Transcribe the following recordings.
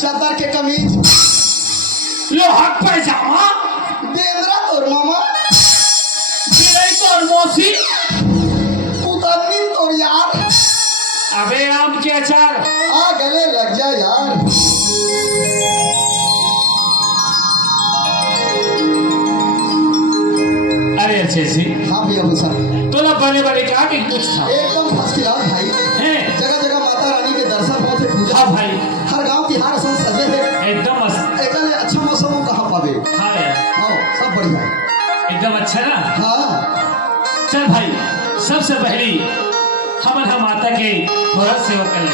सरदार के कमीज लो हक पैजामा बेंद्रा तोर मामा गिरई तोर मौसी उतरनी तोर यार अबे आम के अचार आ गले लग जा यार। अरे अच्छे से हाँ भैया भूषण तो ना बने बने क्या कि कुछ था एकदम फर्स्ट क्लास भाई है जगह जगह माता रानी के दर्शन बहुत है पूजा। हाँ भाई हर गांव तिहार सन सजे है एकदम मस्त एकले अच्छा मौसम कहाँ पावे। हाँ यार हाँ सब बढ़िया एकदम अच्छा ना। हाँ चल भाई, सबसे पहली हम माता के थोड़ा सेवा कर ले।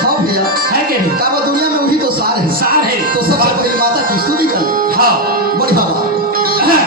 हाँ भैया, है कि नहीं? काबा दुनिया में वही तो सार है। सार है। तो सबसे पहले माता की स्तुति कर ले। हाँ। बढ़िया बात। हाँ।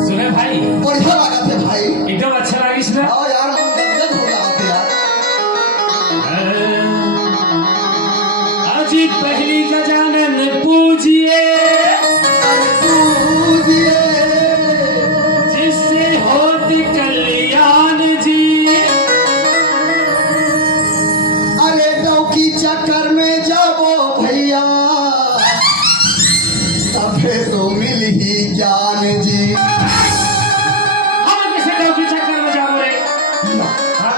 सुने भाई, बढ़िया लगा थे भाई। एकदम अच्छा लगी सुना। हाँ यार, मन गदगद हो रहा था यार। आज पहली गजानन पूजिए, जिससे होत कल्याण जी। अरे डौकी चक्कर में जाबो भैया, तबे तो मिल ही ज्ञान जी। हम किसे डौकी चक्कर में जाओ रे? हाँ?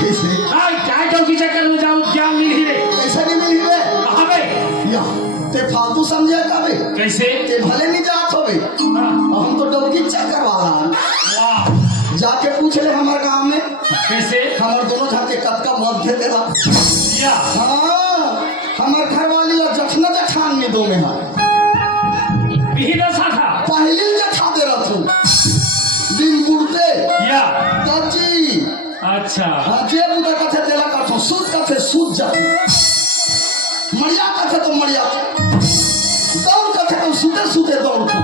कैसे? हाँ, क्या डौकी चक्कर में जाऊँ, क्या मिल ही रे? ऐसा नहीं मिली बे? कहाँ बे? या ते फालतू समझे का बे? कैसे? ते भले नहीं जात हो बे। हाँ। हम तो डौकी चक्कर वाला हैं। वाह, जाके पूछ ले हमारे गांव में, कैसे? हमारे दोनों जाके कद का मध्य देला। या हाँ, हमारे घर वाली और जखना जठान में दो में है। बिहिदा साथा। पहले जठा दे रहा तू दिन बुढ़ते या तब जी। अच्छा, हाँ, जे बुदा कथे देला कथो, सूद कथे सूद जाती, मरिया कथे तो मरिया, दौड़ कथे तो सूते सूते दौड़ तू।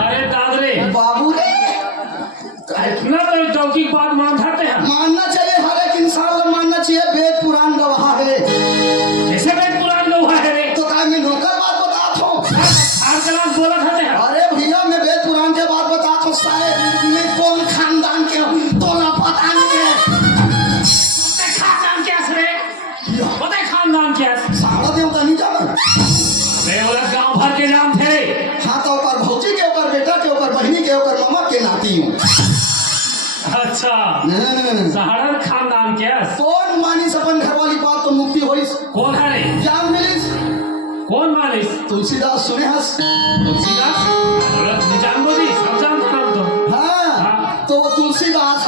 अरे दादरे, बाबू रे, इतना तो डौकी की बात मानते हैं। मानना चाहिए, हर एक इंसान को मानना चाहिए। वेद पुराण गवाह है। कैसे वेद पुराण में हुआ है रे? तो काय मैं नौकर बात बताता हूँ। हर कलाम बोला था ने। अरे भैया, मैं वेद पुराण के बात बताता हूँ। साले मैं कौन खानदान के हूँ तो ना पता नहीं है। ते खानदान क्या है रे? पता है खानदान क्या है? सारा देवता नहीं जाना। वे वाला गांव भर के नाम थे। हाँ, तो ऊपर भौजी के ऊपर, बेटा के ऊपर, बहनी के ऊपर, मामा के नाती हूँ। अच्छा, सहारण खानदान क्या है? कौन मानिस अपन घर वाली बात तो मुक्ति होइस। कौन है रे? जान मिलिस कौन मानिस? तुलसीदास सुने हस। तुलसीदास? निजाम बोली, सब जानता नाम तो। हाँ, तो वो तुलसीदास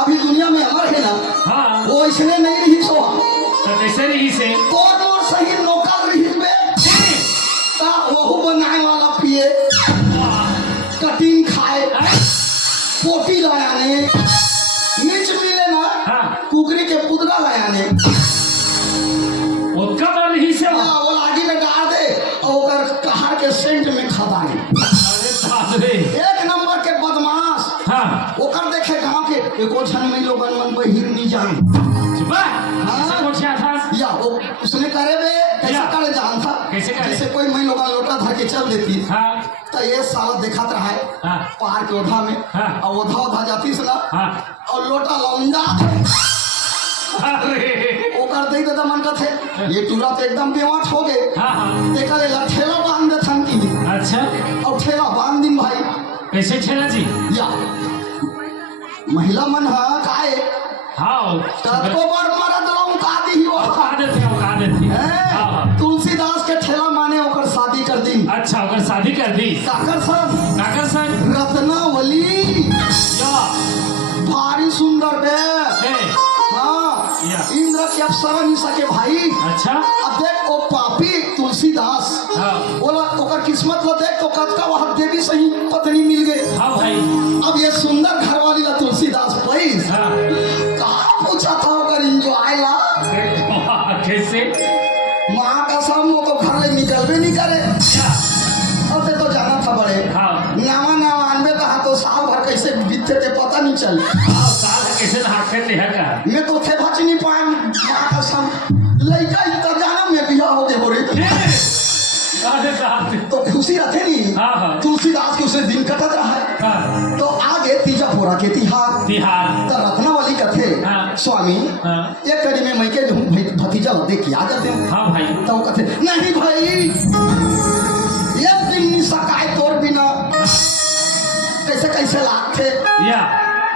अभी दुनिया में अमर है ना। हाँ, वो इसने नहीं रही सो। तो कैसे रही से? कौन और सही नौकर रही में ता वहु बनाए वाला पिए, कटिंग खाए, पोटी लायाने, नीच मिले ना, हाँ। कुकरी के पुदरा लायाने। वो कब रही से? वो लागी में डाल दे और ओकर कहार के सेंट में खदाने। अरे दादरे, एक नंबर के बदमाश। हाँ, ओकर देखे गांव के एको छन में लोगन मन बहिर नहीं जान। चुप निकल देती हाँ तो ये साला देखत रहा है हाँ पहाड़ के ओढ़ा में हाँ। और ओढ़ा ओढ़ा जाती से ना हाँ और लोटा लौंडा अरे ओकर दे दादा मन का थे ये टूरा तो एकदम बेवाट हो गए हाँ हाँ देखा ले ठेला बांध दे थन की अच्छा और ठेला बांध दिन भाई कैसे ठेला जी या महिला मन हा काए हाँ को बार मरद रहूं का दी हो औका देती हाँ हाँ तुलसीदास के ठेला माने ओकर शादी कर दी अच्छा अगर शादी कर दी काकर सन काकर सर रत्नावली या भारी सुंदर बे ए, हाँ या। इंद्र के अप्सरा नहीं सके भाई अच्छा अब देख ओ पापी तुलसीदास हाँ बोला ओकर किस्मत ला देख तो कद का वह देवी सही पत्नी मिल गई हाँ भाई अब ये सुंदर घरवाली ला तुलसीदास प्लीज हाँ कहा पूछा था ओकर एंजॉय ला कैसे माँ का सामने तो घर ले निकलवे नहीं करे क्या अब ते तो जाना था बड़े हाँ नवा नवा आनबे कहा तो साल भर कैसे बीतते थे पता नहीं चल हाँ साल कैसे नहाते थे का मैं तो थे बच नहीं पाए माँ का साम लड़का इतना जाना मैं बिया हो गए हो रही अरे साहब तो खुशी रहते नहीं हाँ हाँ तुलसीदास के उसे दिन कटत रहा है हाँ तो आगे तीजा पोरा के तिहार तिहार तो रत्नावली का थे हाँ। स्वामी हाँ एक कड़ी में मैं के भतीजा देख के आ जाते हैं हाँ भाई तो वो कहते नहीं भाई ये दिन नहीं सकाए तोर बिना कैसे कैसे लागते या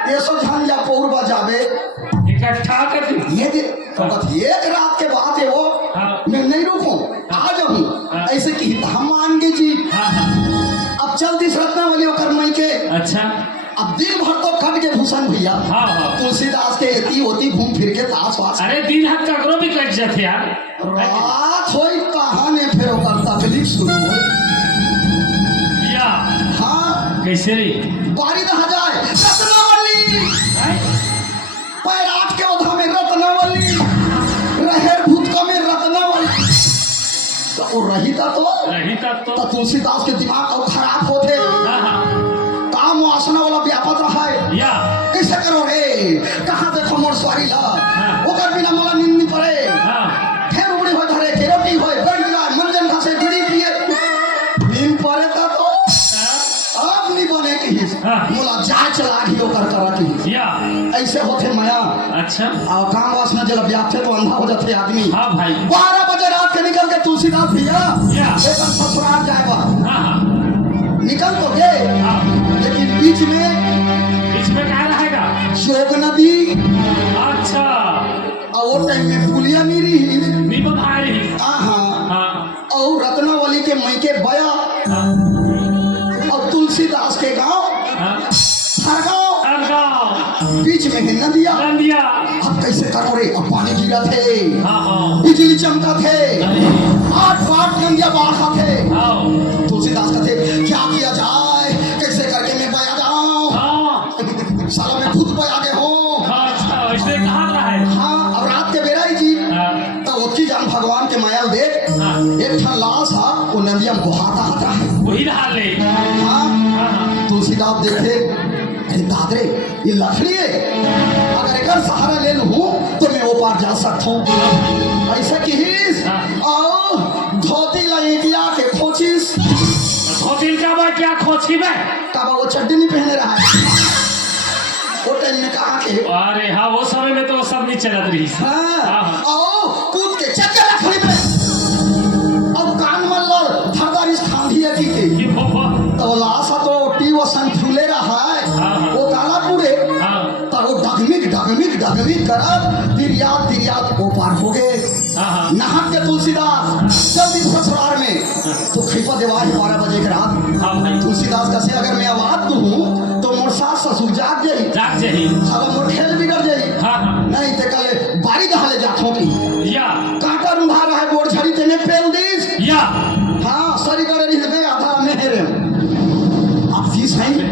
ये सो झंझा पौरबा जावे इकट्ठा कर दी ये तो कहते एक रात के बाद है वो हाँ मैं नहीं रुकूं आ जाऊं हाँ। ऐसे की हम मान गए जी हाँ हाँ अब चल दिस रत्नावली और मई के अच्छा अब दिन भर तो कट के भूषण भैया हाँ हाँ तुलसीदास के एती होती घूम फिर के ताश वास अरे दिन हाथ ककरो भी कट जाते यार रात होई कहाँ ने फिर ओकर तकलीफ शुरू हो या हाँ कैसे रे बारी दहा जाए रत्नावली हैं? पैराट के ओधा में रत्नावली रहेर भूतका में रत्नावली तो वो रही था तो रही तक तो तुलसीदास के दिमाग और खराब होते हाँ हाँ काम वासना वाला व्यापक रहा है या कैसे करो रे कहाँ देखो मोर सवारी ला हाँ। ओकर बिना मला नींद नहीं पड़े हाँ फिर उड़ी हो धरे के रोटी होए बैठ जाए मंजन घासे बीड़ी पिए नींद पड़े था तो अब नहीं बने की हाँ। मोला जाए चला की ओकर करा की या ऐसे होते माया अच्छा और काम वासना जब व्यापक तो अंधा हो जाते आदमी हाँ भाई 12 बजे रात के निकल के तुलसीदास भैया या। एक ससुराल जाएगा हाँ हाँ निकल तो गए हाँ लेकिन बीच में बीच में क्या रहेगा जोग नदी अच्छा और वो टाइम में पुलिया नहीं रही नीम भाई हाँ हाँ और रत्नावली के मई के बया हाँ और तुलसीदास के गांव हाँ हर गांव अरगांव बीच में है नदिया नदिया अब कैसे करो रे अब पानी गिरा थे हाँ हाँ बिजली चमका थे अरे 8 नदिया बाढ़ा थे आओ तुलसीदास का थे क्या किया जाए कैसे करके मैं बया जाऊं हाँ साला मैं खुद बया गए हूँ हाँ अच्छा इसलिए कहाँ रहा है हाँ अब रात के बेरा ही जी हाँ तो उसकी जान भगवान के माया देख हाँ एक ठन लाश हा वो नदिया में बहाता आता है वही रहा ले हाँ हाँ हाँ तुलसीदास देखे अरे दादरे ये लकड़ी है अगर एक सहारा ले लूं तो मैं वो पार जा सकता हूँ ऐसा किस आओ धोती लंगिया के खोचिस होटल का बा क्या खोजी में तब वो चड्डी नहीं पहने रहा है वो टाइम में कहा के अरे हाँ वो समय में तो वो सब नहीं चलत रही हाँ आओ कूद के चक्कर लकड़ी में अब कान में लो धरदार इस खांधी है की ये बाबा तो लाशा तो टी वो संफूले रहा है हाँ। वो काला पूरे हाँ तो वो डगमिक कर दिरियात वो पार हो गए हाँ हाँ नहाक के तुलसीदास जल्दी ससुराल में तो खीपा देवाज 12 बजे के रात हाँ भाई तुलसीदास का से अगर मैं आवाज दूं तो मोर सास ससुर जाग जाई जाग जाही साला मोर खेल बिगड़ जाई हाँ हाँ नहीं ते कल बारी दहाले जाथों की या कांटा रुंधा रहा है गोड़ झड़ी ते में पेल दिस या हाँ सरी गड़े रही में आधा मेहर आप जी सही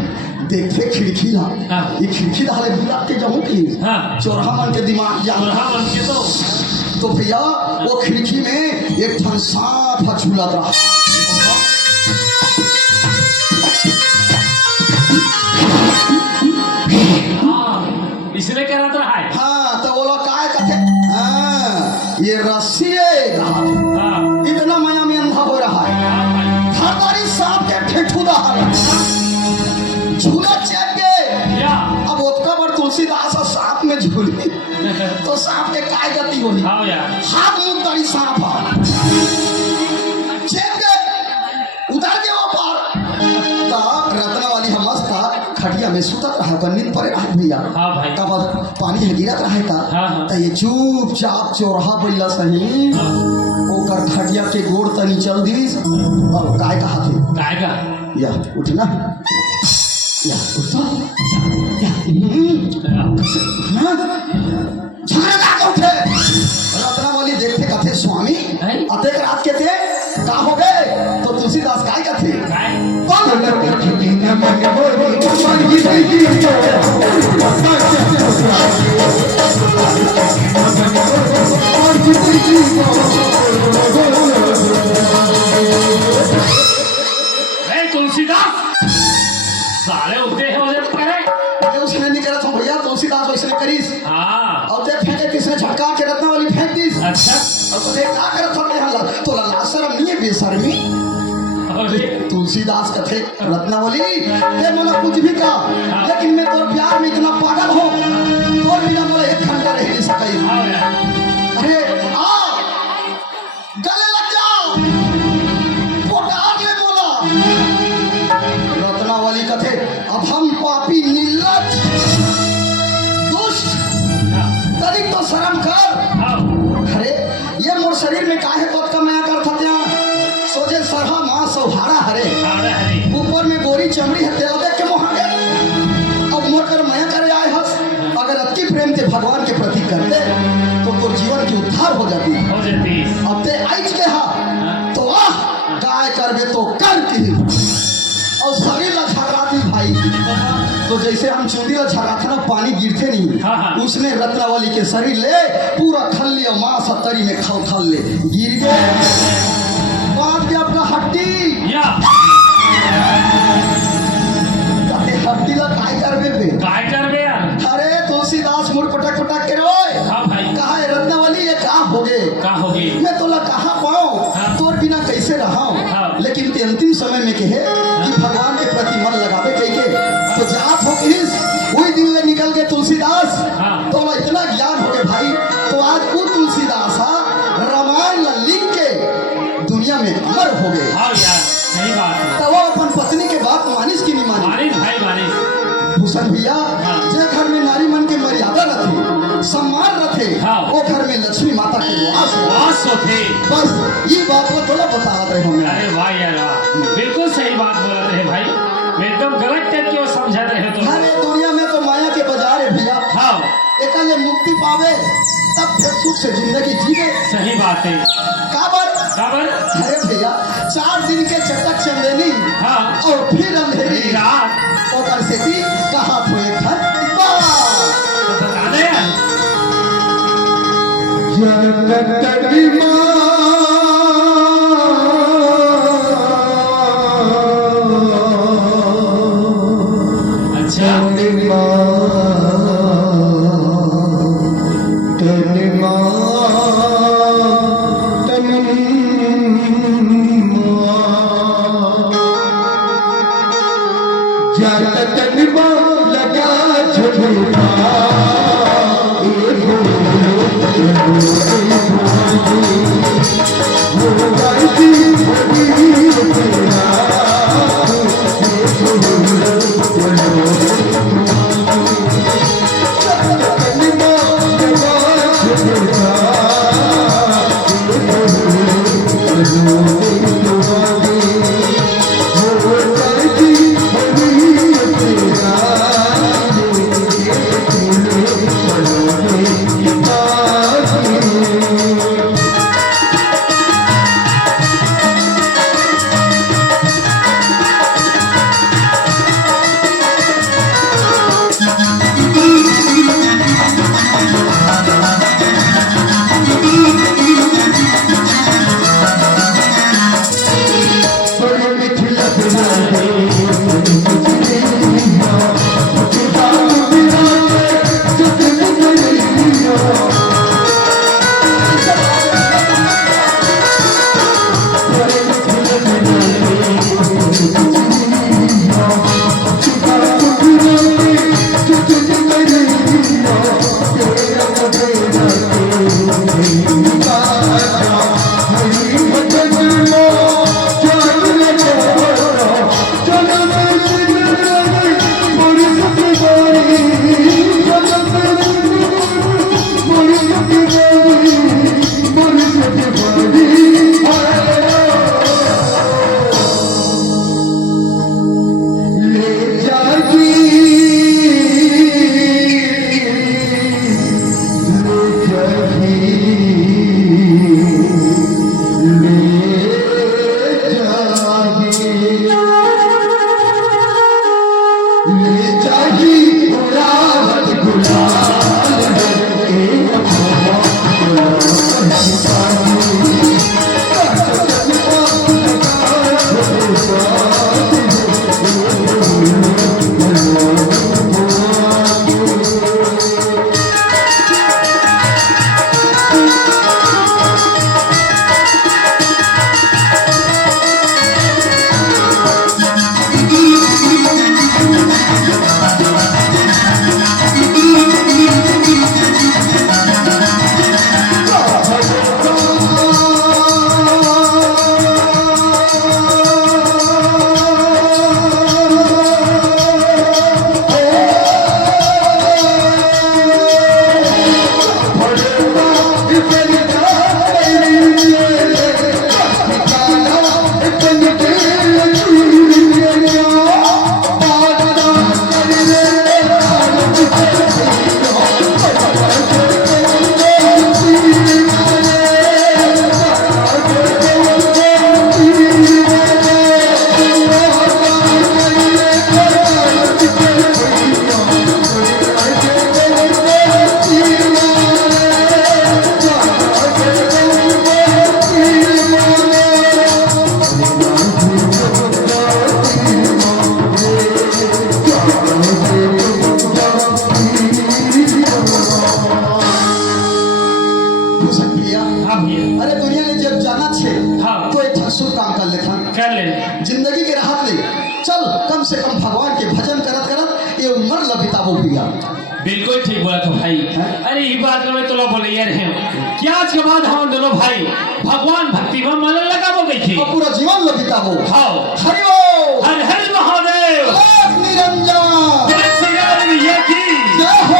देखते खिड़की ला हाँ। ये खिड़की दहाले बुला के जाऊं की हाँ चोरहा मन के दिमाग जा और हम उनके तो भैया वो खिड़की में एक ठन सांप झूला रहा हाँ इसलिए कह रहा था है हाँ तो वो लोग काय कहते हाँ ये रस्सी है हाँ इतना माया में अंधा हो रहा है हाँ भाई हर बारी झूली तो सांप के काय गति होनी हाँ यार हाथ मुंह तड़ी सांप है चेप के उतर के वो पार ता रत्ना वाली हम मस्त था खटिया में सुतत रहा बन्नीन परे रहा भैया हाँ भाई का बाद पानी है गिरत रहा था हाँ, हाँ। तो ये चुपचाप चोरहा बैला सही ओकर खटिया के गोड़ तनी चल दिस और काय कहा थे काय का या उठना या उठो या झगड़ा का उठे रत्ना वाली देखते कथे स्वामी हैं? अतेक रात के थे का हो गए तो तुलसीदास काय का थे काय ए तुलसीदास साले उठे हैं मुझे पकड़े ये उसने नहीं करा था भैया तुलसीदास वैसे करीस हाँ और देख फेंके किसने झटका के रत्ना वाली फेंक दी अच्छा और तो देख का करत था हल्ला तो ला शर्म नहीं है बेशर्मी अरे तुलसीदास कथे रत्नावली ते मोला कुछ भी कहा लेकिन मैं तोर प्यार में इतना पागल हूँ तोर बिना मोला एक घंटा रह नहीं सकाई हाँ यार अरे आ गले लग जा पोटार ले मोला रत्नावली कथे अब हम पापी निर्लज्ज दुष्ट तनिक तो शर्म कर हाँ अरे ये मोर शरीर में काहे पद का माया कर थत्या सोचे सरहा मां सौहारा हरे अरे हरी ऊपर में गोरी चमड़ी है तेल देख के मोहागे अब मोर कर माया करे आए हस अगर अति प्रेम ते भगवान के प्रति करते तो तोर जीवन की उद्धार हो जाती हो जाती अब ते आइज के हा तो आह गाय करबे तो कर की और शरीर ला झगड़ाती भाई तो जैसे हम चूड़ी ला झगड़ाते ना पानी गिरते नहीं हाँ, हाँ। उसने रत्नावली के शरीर ले पूरा खल्ली और मां सत्तरी में खल ले गिर गए बांध के अपना हड्डी या अरे हड्डी ला काय करबे बे काय कर बे यार अरे तुलसीदास मुड़ पटक पटक के रोए हाँ भाई कहा है रत्नावली ये कहा हो गए का होगी मैं तोला कहा पाऊं हाँ। तोर बिना कैसे रहा हाँ। लेकिन ते अंतिम समय में कहे कि भगवान के प्रति मन लगावे कह के तो जात हो किस वही दिन ले निकल गए तुलसीदास हाँ। तोला इतना ज्ञान हो गए भाई तो आज वो तुलसीदास रामायण ला लिख के दुनिया में अमर हो गए हाँ यार सही बात है तब वो अपन पत्नी के बात मानिस की नहीं मानी मानिस भाई मानिस भूषण भैया हाँ। जे घर में नारी मन के मर्यादा रखे सम्मान रखे हाँ। वो घर में लक्ष्मी माता के वास हो। वास होते बस ये बात को थोड़ा बतावत रहे हमें अरे वाह यार वाह बिल्कुल सही बात बोल रहे हैं भाई मैं एकदम गलत टाइप क्यों समझा रहे हो तुम हर दुनिया में तो माया के बाजार है भैया हाँ एकले मुक्ति पावे तब फिर सुख से जिंदगी जीवे सही बात है काबर खबर अरे भैया 4 दिन के चटक चंदेनी हाँ और फिर अंधेरी रात ओकर से की कहा तो एक खत बस तो बता दे यार अच्छा Thank you. अरे दुनिया ने जब जाना छे हाँ। तो एक शुभ काम कर लेता कर ले जिंदगी के राहत ले चल कम से कम भगवान के भजन करत करत ये उम्र लबिताबो पिया बिल्कुल ठीक बोला तो भाई। अरे ये बात में तो बोले यार है कि आज के बाद हम दोनों भाई भगवान भक्ति में मन लगाबो गई थी और पूरा जीवन लबिताबो। हाँ हरि बोल हर हर महादेव एक निरंजन जय श्री राम ये की जय हो।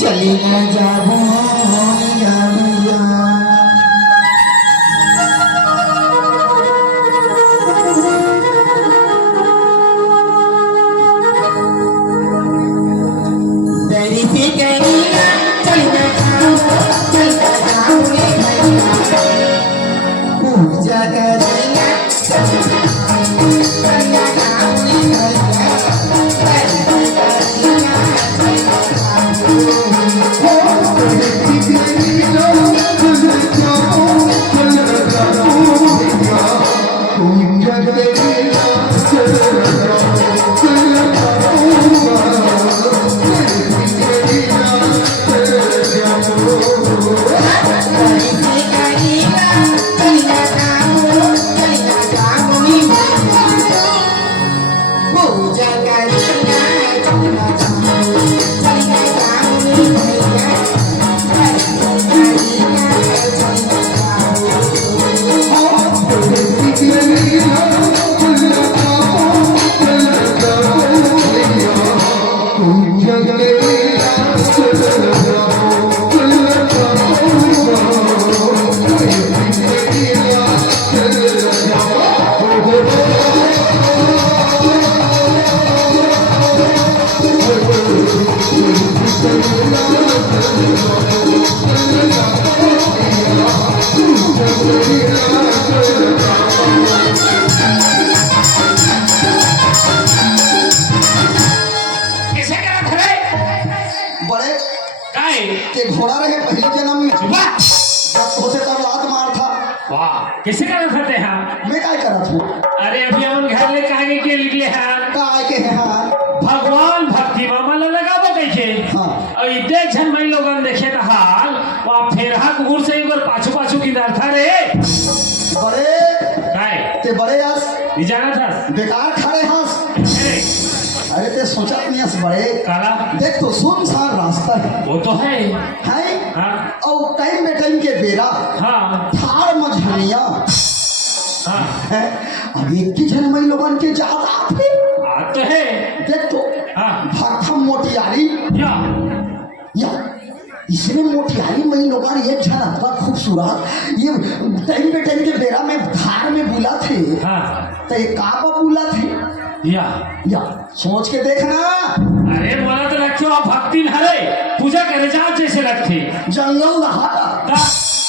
चली न जाबो तेरी फिक्र कैसे करा था रे बड़े काय के घोड़ा रहे पहले जन्म में वाह जब सोचे तब लात मार था। वाह कैसे करा था ते हाँ मैं काय करा था अरे अभी हम घर ले कहे के निकले हैं काय के है हाँ भगवान भक्ति में मन लगाबो कैसे हाँ। और देख जन मई लोगन देखे तो हाल वहाँ फेरहा कुकुर से एक बार पाछू पाछू की दर था रे बड़े काय ते बड़े हंस नहीं जाना था बेकार खड़े हंस। अरे अरे ते सोचत नहीं हंस बड़े काला देख तो सुनसान रास्ता है वो तो है हाँ और टाइम में टाइम के बेरा हाँ थार मझनिया हाँ है अब एक ही जन मई लोगन के जात आते बात तो है देख तो हाँ भरथम मोटियारी या इसमें मोतिहारी मई लोगन एक जन अथवा खूबसूरत ये टाइम पे टाइम के बेरा में धार में बुला थे हाँ तो ये काबा बुला थे या सोच के देखना अरे बोला तो रखो आप भक्ति हरे पूजा करे जाओ जैसे रखते जंगल रहा ता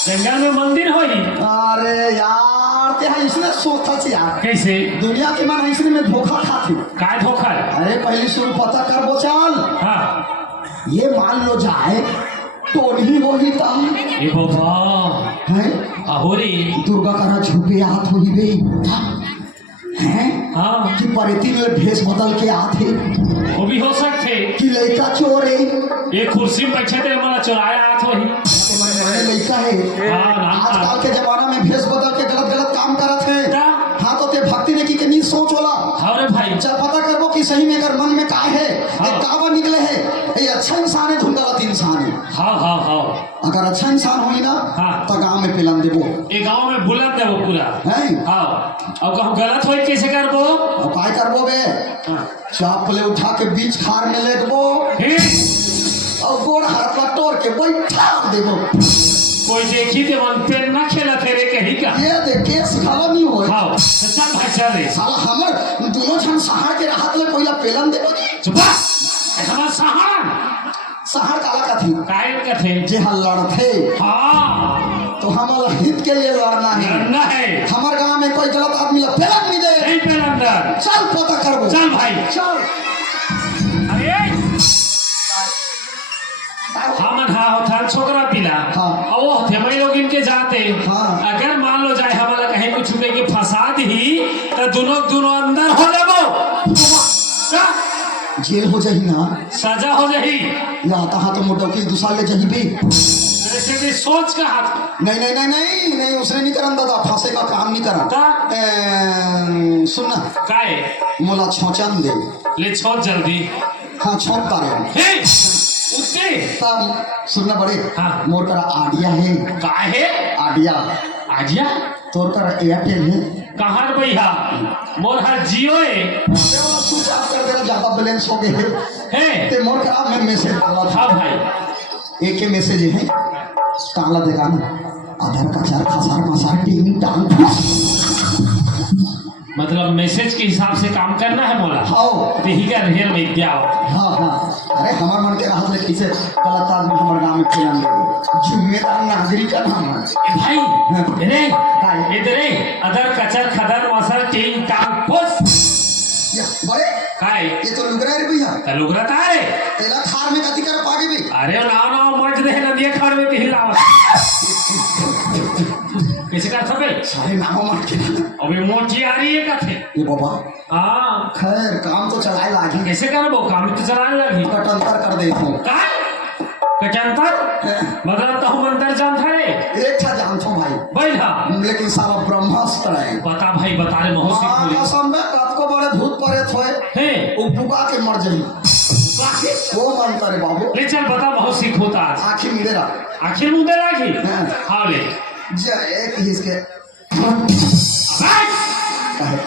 जंगल में मंदिर हो ही अरे यार ते हाँ इसने सोचा से यार कैसे दुनिया के मन इसने में धोखा खाती काय धोखा अरे पहले शुरू पता कर बोचाल हाँ ये मान लो जाए तो नहीं होगी तब ये बाबा है अहोरी दुर्गा का झुके हाथ होई बे हैं हाँ कि परेती में भेष बदल के आते वो भी हो सकते कि लड़का चोर है ये कुर्सी में बैठे थे हमारा चुराया हाथ हो ही लड़का है हाँ नाम था आजकल के जमाना में भेष बदल के गलत गलत काम करत है ता? हाँ तो ते भक्ति ने की नींद सोच होला हाँ रे भाई चल पता करबो कि सही में अगर मन में काय है हाँ। ये कावा निकले है ये अच्छा इंसान है धुन गलत इंसान है। हाँ हाँ हाँ अगर अच्छा इंसान होई ना हाँ। तो गांव में पिलन देबो ये गांव में बुलंद है वो पूरा हैं हाँ अब कहूँ गलत हो कैसे करबो और काय करबो बे हाँ चापले उठा के बीच खार में लेटबो फिर और गोड़ हाथ पर तोड़ के बैठा देबो कोई देखी थे मन पेन ना खेला थे रे कहीं का ये देख केस खाला नहीं होए हाँ तो चल भाई चल रे साला हमर दोनों जन सहार के राहत ले पहिला पेलन देबो जी चुपा हमारा सहारा सहार काला का थी कायल का थे जे हल्लड़ थे हाँ तो हमारा हित के लिए लड़ना है लड़ना है हमारे गांव में कोई गलत आदमी ला पेलन नहीं दे नहीं पेन अंदर चल पता करबो चल भाई चल अरे हमन हाँ होता छोकरा पिला हाँ। और वो थे मैं लोग इनके जाते हाँ। अगर मान लो जाए हमारा कहीं कुछ छुपे के फसाद ही तो दोनों अंदर हो लेबो का जेल हो जाही ना सजा हो जाही या आता हाँ तो मोटा की दूसरा ले जाही बे जैसे भी सोच का हाथ नहीं नहीं नहीं नहीं नहीं उसने नहीं करन दादा फांसे का काम नहीं करन ता? सुनना काय मोला छोचन दे ले छोड़ जल्दी हाँ छोंक तारे हे उसके तब सुनना बड़े हाँ। मोर करा आडिया है काय है आडिया आजिया तोर करा एयरटेल है कहाँ रे भैया मोर हर जियो है स्विच ऑफ कर देना ज्यादा बैलेंस हो गए है ते मोर करा मैं मैसेज डाला था हाँ भाई एक के मैसेज है काला देखा ना आधार का चार खसार मसार टीम डांग मतलब मैसेज के हिसाब से काम करना है मोला हाँ तो ही का ढेर विद्या हाँ हाँ अरे हमार मन के राहत ले कैसे गलत आदमी हमारे गांव में खेलन दे जिम्मेदार नागरिक का नाम है ए भाई रे इधर रे अदर कचर खदर मसर टीम टांग पोस या बड़े काय ये तो लुगरा रे भैया तलुगरा तारे तेला खार में कति कर पागे भी अरे नाव मज दे नदिया खाड़ में हिलावा कैसे कर सके सारे नामों मार के अबे मोची आ रही है कथे ये बाबा हाँ खैर काम तो चलाए लागी कैसे करबो काम तो चलाने लगी कटंतर कर दे तू का कचंतर मतलब तो हम अंदर जान था रे एक था जानतो भाई बैठा लेकिन सारा ब्रह्मास्त्र है बता भाई बता रे महोसी मां बोली कसम में कत को बड़े भूत परे थोए है वो बुगा के मर जाई बाकी वो मन करे बाबू ले चल बता महोसी खोता आखिर मेरे रा आखिर मुंह दे राखी हाँ। हाँ ले जे एक ही इसके अबे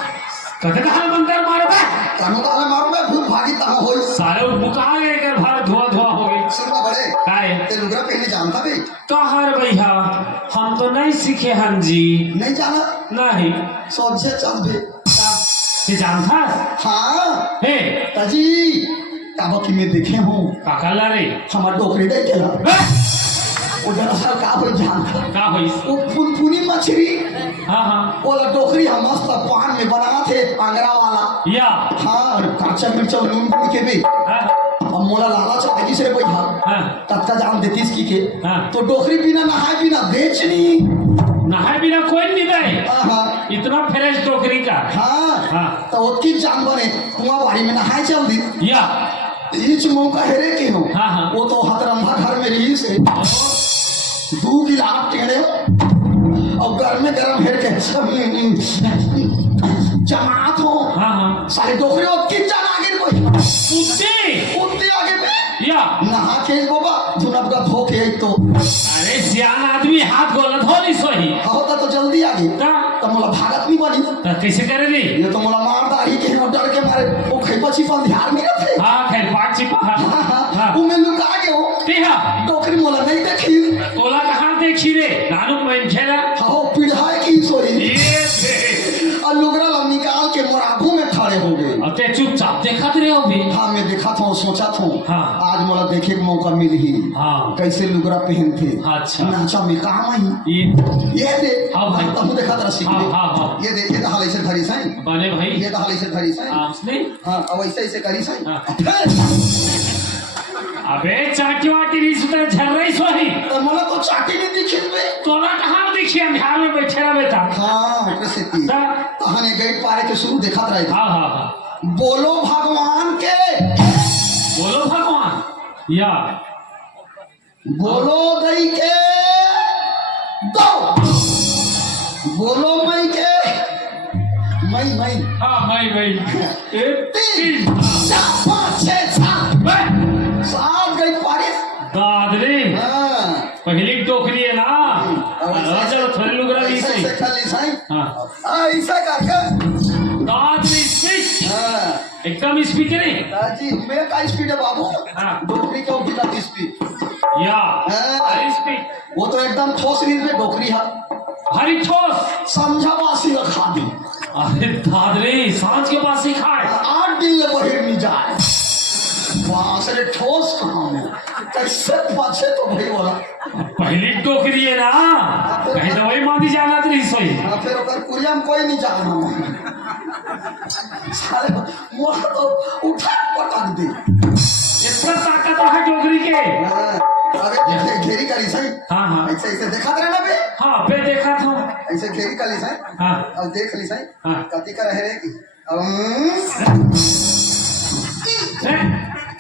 कते कहां मंदिर मारे बे कानू ताले मारो बे भूत भागी ता होई सारे बुका गए कर भार धुआं धुआं हो गई सुनना बड़े काय ते लुगरा पहने जानता बे कहार भैया हम तो नहीं सीखे हन जी नहीं जाना नहीं सोचे चल बे ये जानता हाँ है ताजी काबा कि मैं देखे हूँ का कल्ला रे हमार डोकरी दे गेला बे, वो दरअसल का हो जान का होई वो फुनफुनी मछली हाँ हाँ वो डोकरी हम मस्त पान में बना थे अंगरा वाला या हाँ और काचा मिर्चा नून डाल के भी हाँ अब मोला लाला चाहिए से बैठा हाँ तत्का जान देतीस की के हाँ। तो डोकरी बिना नहाए बिना बेचनी नहाए बिना कोई नहीं दे हाँ इतना फ्रेश टोकरी का हाँ हाँ तो वो की जान बने कुआं बाड़ी में नहाए चल दी या ईच मौका हेरे के हो हाँ, हाँ। वो तो हतरंधा घर में रही से 2 गिलास टेढ़े और घर में गरम हेर के जमात हो हाँ हाँ सारे डोकरी और की जान आगे कोई कुत्ते उतने आगे में या नहा के बाबा जुनब का धो के एक तो अरे सियान आदमी हाथ गोला धो नहीं सोही होता तो जल्दी आगे का तो मोला भारत नहीं बनी तो कैसे करे रे ये तो मोला मार दाढ़ी के हम डर के मारे वो खैपा छिपा ध्यान नहीं रखे हाँ खैर पाक छिपा हाँ वो मैं लुका के हो तेहा डोकरी मोला नहीं देखी तोला कहाँ देखी रे नानू मैं खेला हो पीढ़ाई की सोई ये थे और लुगरा ला निकाल के मोर आंखों में खड़े हो गए अब ते चुपचाप देखत रहे हो भी हाँ मैं देखा था सोचा था हाँ। आज मोला देखे के मौका मिल ही हाँ कैसे लुगरा पहनते अच्छा। नाचा में काम आई ये ये दे हाँ भाई। तुम देखा तेरा सीख हाँ, ले। हाँ, हाँ। ये दे ये तो हाल ऐसे धरी साई बने भाई ये तो हाल ऐसे धरी साई आपने हाँ अब ऐसे ऐसे करी साई हाँ। फिर अबे चाटी वाटी नहीं सुतर झर रही सोही तो मला तो चाटी नहीं दिखी बे तोला कहाँ देखी अंधार में बैठे रहे बेटा हाँ कैसे थी हाँ कहानी गेट पारे के शुरू देखा रहे थे हाँ हाँ बोलो भगवान के बोलो भगवान या बोलो दई के दो बोलो मई के मई हाँ भाई एक 3 4 5 6 7 7 गई पारे दादरी हाँ पहली टोकरी है ना चलो थोड़े लोग रही ऐसे सही ऐसे कर ली साई हाँ हाँ ऐसा करके दादरी स्पीक हाँ एकदम स्पीकर है दादी मेरा का स्पीड है बाबू हाँ। डोकरी का उठिला स्पीड या हाँ। अरे स्पीक वो तो एकदम ठोस रीत में डोकरी है हरी ठोस समझा वासी रखा दी अरे दादरी सांझ के पास ही खाए 8 दिन ले बहिर नहीं जाए वहां से ठोस कहाँ में कैसे पाछे तो भाई वाला पहली टोकरी है ना कहीं तो वही मांगी जाना तो नहीं सोई हाँ, फिर ओकर कुरिया में कोई नहीं जाना सारे मोह तो उठा पटक दी इतना ताकत है टोकरी के हाँ, अरे घेरी करी सही हाँ हाँ ऐसे ऐसे देखा रहे ना बे हाँ बे देखा था ऐसे घेरी करी सही हाँ अब देख ली सही हाँ। कति का रहे रे की हैं?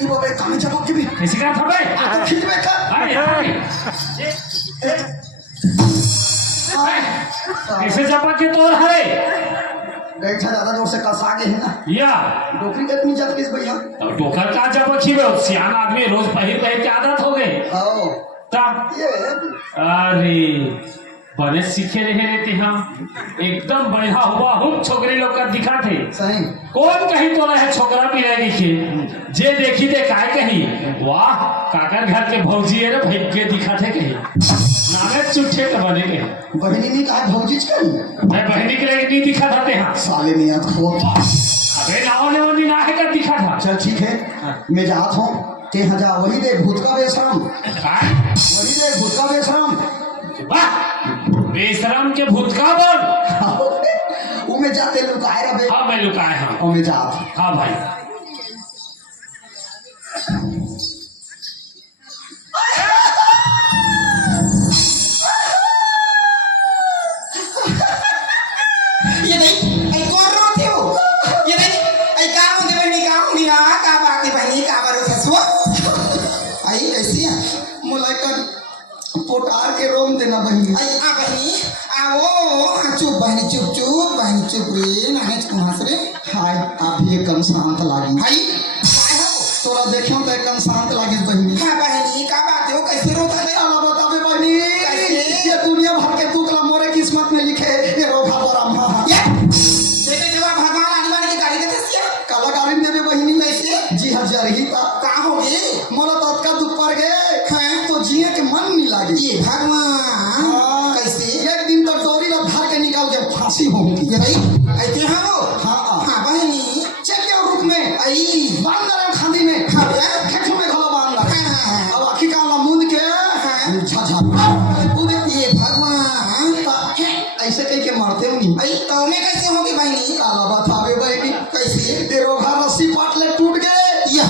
ई वो बे कहां जवाब की भी कैसे कहा था बे तो खिंच बे कर हाय हाय कैसे जपा के तोड़ है गैठा ज्यादा जोर से कसा के है ना या डोकरी कितनी जब किस भैया अब टोकर का जपा खी बे सियाना आदमी रोज पहले के आदत हो गए आओ ता ये अरे बने सीखे रहे रहते हम एकदम बढ़िया हुआ हम छोकरी लोग का दिखा थे सही कौन कहीं तो रहे छोकरा भी रह दिखे जे देखी दे काय कही वाह काकर घर के भौजी है रे भाई के दिखा थे कहीं नामे चुट्ठे तो बने के बहनी ने कहा भौजीच करी मैं बहनी के लिए नहीं दिखा था ते हाँ साले नियत खो अबे नाव ने वनी ना है का दिखा था चल ठीक है मैं जात हूँ ते हजा वही दे भूत का बेशरम काय? वही दे भूत का बेशरम वाह बेशरम के भूतका बोल वो में जाते लुकाए रहे हाँ मैं लुकाए हाँ और मैं जात हाँ भाई ये नहीं आई कौन रोते हो ये नहीं आई का रोते बहनी का होनी ना का बाकी बहनी का बारो ससुआ आई कैसी है मुलाकात पोटार के रोम देना बहनी आई आ बहनी आओ चुप बहनी चुप रे नाने कुहास रे हाय आप भी एकदम शांत लागी आई तोरा देखियो तो एकदम शांत लागी बहनी हां बहनी का बात हो कैसे रोता है अल्लाह बतावे बहनी ये दुनिया भर के दुख ला मोरे किस्मत में लिखे ये रोखा बरामा ये बेटे जब भगवान आने की गाड़ी देते सिया कलाकारी देवे बहनी कैसे जी हजार ही था का हो गए मोला तो का दुख पड़ गए हां तो जिए के मन नहीं लागे ये भगवान कैसे एक दिन तो डोरी ला धार के निकाल के फांसी होगी ये भाई ऐसे हाँ वो हाँ हाँ बहनी चल के रुक में आई बांध रहे खादी में हाँ झझा ये भगवान ऐसे कह के मारते हो नहीं भाई तो में कैसे होगी बहनी काला बतावे बहनी कैसे तेरो घर रस्सी पाटले टूट गए या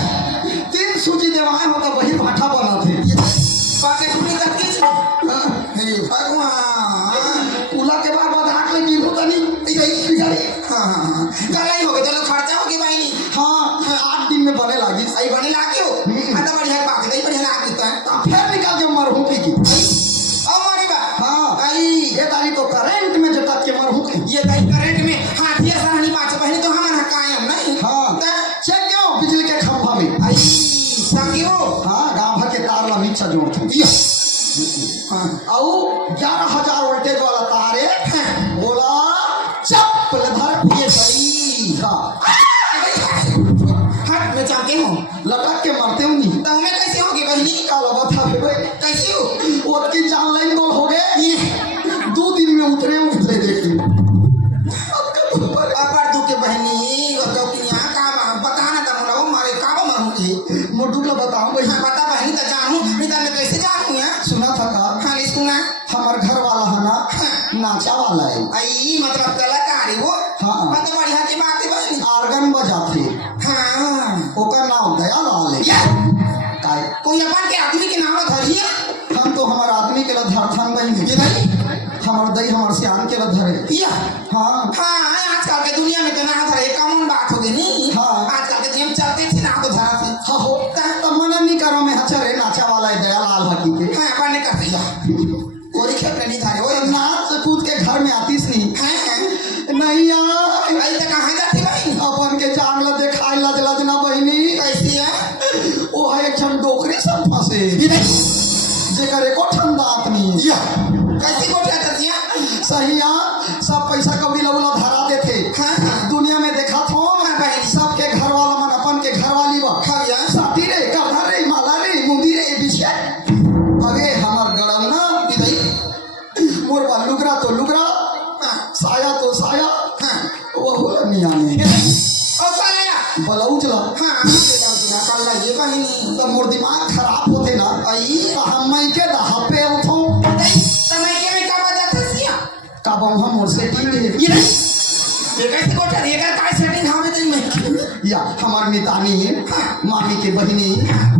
3 सूची देवाए हो तो वही भाटा बना थे पाके टूटी तक की हे भगवान पुला के बाद आँख लगी हो तनी बिगाड़ी हाँ कल ही होगी चलो खर्चा होगी बहनी हाँ 8 दिन में बने लगी सही बने लागे हो आता बढ़िया पाके दही बढ़िया लाग देता है फिर निकाल के मरहू की ओ मारी बा हाँ आई ये तारी तो करंट में जटक के मरहू की ये दही करंट में हाथिया सराहनी बात बहनी तो हमारा कायम नहीं हाँ चेक क्यों बिजली के खंभा में आई संगियो हाँ गाँव भर के तार ला मिक्सा जोड़ते हाँ और 11,000 वोल्टेज वाला तार है बोला चप्पल धर ये सही का हट मैं चाहती हूँ लटक के मरते हूँ नहीं तो मैं कैसे होगी बहनी काला बता भाई कैसे हो वो की जान लाइन गोल हो गए 2 दिन में उतरे देखिए अपर तू के बहनी तो कि यहाँ का बताना था मुला वो मारे का मरूंगी मोटू ला बताऊं भाई हाँ बता बहनी तो जानू नहीं तो मैं कैसे जानू यार सुना था का हाँ नहीं सुना हमार घर वाला है ना नाचा वाला है आई मतलब कलाकार है वो हाँ। मतलब बढ़िया की बात है बहनी आर्गन बजाते हाँ ओकर नाम दयालाल है या काय कोई अपन के आदमी के नाम धरिए हम तो हमार आदमी के ला धरथन बही ये भाई हमार दई हमार सियान के ला धरे या हाँ हाँ आजकल के दुनिया में तो ना धरे कौन बात हो गई नहीं हाँ। आजकल के जेम चलते थे ना तो धरा थे हाँ हो तो मना नहीं करो मैं हचरे नाचा वाला है दयालाल हकी के हाँ अपन ने कर दिया कोई खेप नहीं धरे वो नाच कूद के घर में आतीस नहीं हैं नहीं यार आई तो कहाँ जाती भाई अपन के जान ला देखाई लज लजना बहिनी कैसी है ओ है एक छन डोकरी सब फंसे जेकर एको ठंडा आदमी या कैसी को क्या करती है सहिया सब पैसा कौड़ी लवला धरा देते हाँ हाँ दुनिया में देखा थो हाँ भाई सबके घर वाला मन अपन के घर वाली बा हाँ या साथी रे करधा रे माला रे मुंदी रे बिछे अबे हमार गड़ौना बिदई मोर बा लुगरा तो लुगरा साया तो साया वो होला नहीं आने ओ साला बलाउच ला हाँ कल लगे बहनी तो मोर दिमाग खराब होते ना आई तो हम मैं के दहापे उठो समय के में का बजा था सिया का हम मोर से टीम है ये कैसे को चल ये का सेटिंग हमें नहीं में या हमार मितानी मामी के बहिनी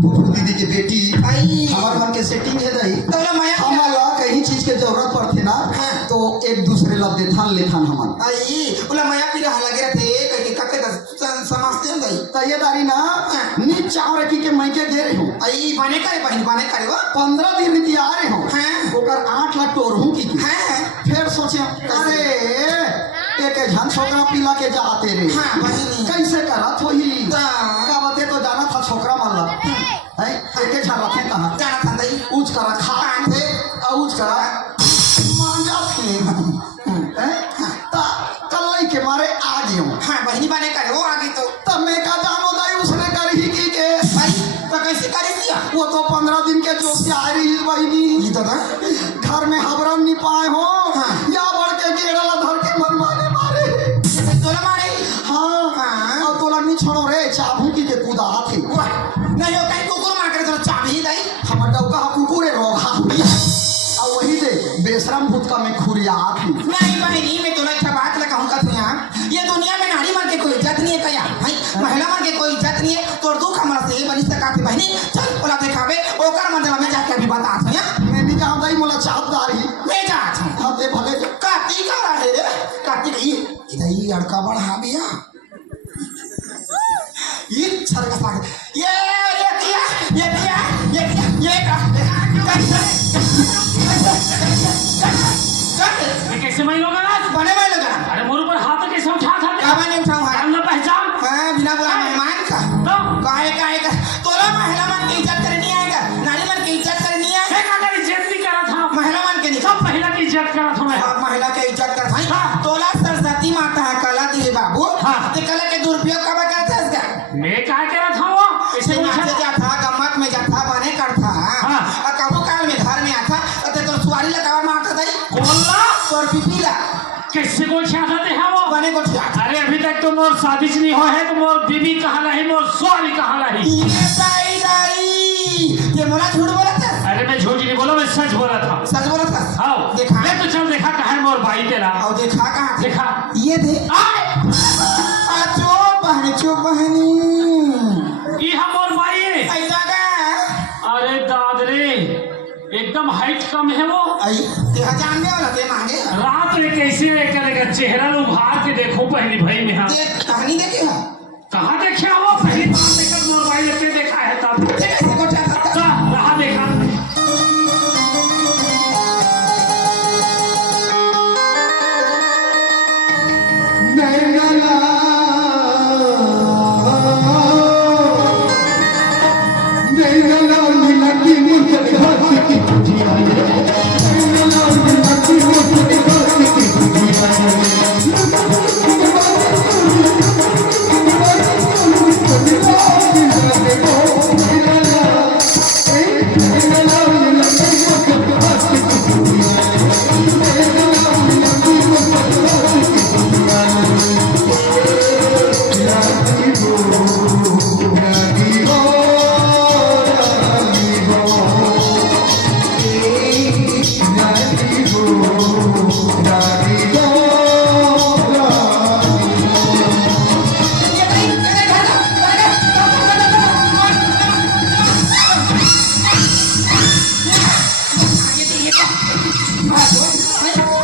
फूफू दीदी के बेटी आई हमार मन के सेटिंग है दई तो ना माया हमारा कहीं चीज के जरूरत पड़ते ना तो एक दूसरे ला देथान लेथान हमन आई बोला माया पी रहा लगे थे कहीं कते समझते हैं दई तैयारी ना नी चाव रखी के मैं के दे रही हूँ आई बने करे बहन बने करे वो 15 दिन रीति आ रहे हो हाँ। ओकर 8 लाख टोर हूँ की हैं फिर सोचे अरे एक झन छोकरा पिला के जाते रे हाँ बहनी कैसे करत होई ता। का बते तो जाना था छोकरा मन ला है एके झन रखे कहाँ जाना था दई ऊंच करा खा थे ऊंच करा मांजा थे ता कल्लाई के मारे आ गयो हाँ बहनी बने करे वो आगे तो तब मैं का जानो दाई उसने कर ही की के आई तो कैसे करे दिया वो तो 15 दिन के जोश से आ रही है बहिनी ये तो ना घर में हबरन नहीं पाए हो हाँ। या बढ़ के गेड़ा धर के मनमाने मारे तोला मारे हाँ हाँ। और तोला नहीं छोड़ो रे चाबू की के कूदा थे वाह नहीं हो कहीं कुकुर मार करे तो चाबी दई हमर डौका कुकुरे रोगा और वही दे बेशरम भूतका में खुरिया थी नहीं बहनी मैं तुम्हें अच्छा बात लगा हूँ कहते हैं ये दुनिया में नारी मन के कोई इज्जत नहीं है कया भाई महिला मन के कोई इज्जत नहीं है तो दुख हमारा से बनी सका थे बहनी चल बोला दिखावे ओकर मंडला में जाके अभी बता हूँ मैं नहीं जाऊँ दाई मोला चापदारी मैं जात हूँ हाँ ते भले कार्तिक आ रहा है रे कार्तिक ये इधर ये लड़का बढ़ा बिया ये सरकस लागे ये कैसे मैं लोग बने में लगा अरे मोर ऊपर हाथ कैसे उठा था काबा नहीं उठाऊं हम ना पहचान हाँ बिना बोला मेहमान का तो काहे का तोला महिला मन की इज्जत करनी आएगा नारी मन की इज्जत करनी है एक अगर इज्जत नहीं करा था महिला मन के नहीं सब महिला की इज्जत करा था मैं महिला के इज्जत कर भाई हाँ। तोला सरस्वती माता है कला दी बाबू हाँ। ते कला के दुरुपयोग कब करता है इसका मैं क्या करा था वो इसे नाचे जाता गम्मत में जाता बने करता हाँ। और कबू काल में घर में आता तो सुवारी लगावा मारता था कोल्ला तोर पिपीला कैसे को चाहते हैं वो बने को ठिया अरे अभी तक तो मोर शादी नहीं हो है तो मोर बीबी कहाँ रही मोर सॉरी कहाँ रही ये दाई दाई ये मोला झूठ बोला था अरे मैं झूठ नहीं बोला मैं सच बोला था। सच बोला था। हाँ देखा ले तो चल देखा कहाँ है मोर भाई तेरा। और देखा कहाँ थे? देखा ये थे चो बहनी ये हम मोर भाई है। ऐसा का अरे दादरे एकदम हाइट कम है वो। आई तेरा जानने वाला ते मांगे रात में कैसे करेगा चेहरा उभार के देखो पहली भाई में। हाँ ये कहानी देखे है कहाँ देखा हो पहली बार देखा मोर भाई ने देखा है तब ये कैसे को चाहता था? रहा देखा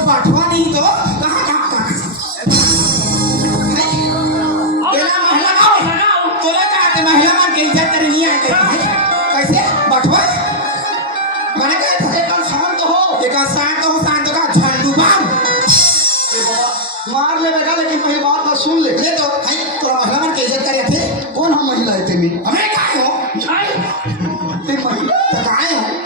बाटवा नहीं तो कहाँ कहाँ महिला तोला कहा महिला मान के इज्जत करे नहीं आए कैसे बाटवा मैंने कहा एक शांत हो। एक शांत का झंडू बाम मार ले बेटा, लेकिन मेरी बात ना सुन ले। ले तो भाई तोरा महिला मान के इज्जत करे थे कौन हम महिला है तेरी? हमें कहा हो ते महिला तो कहा हो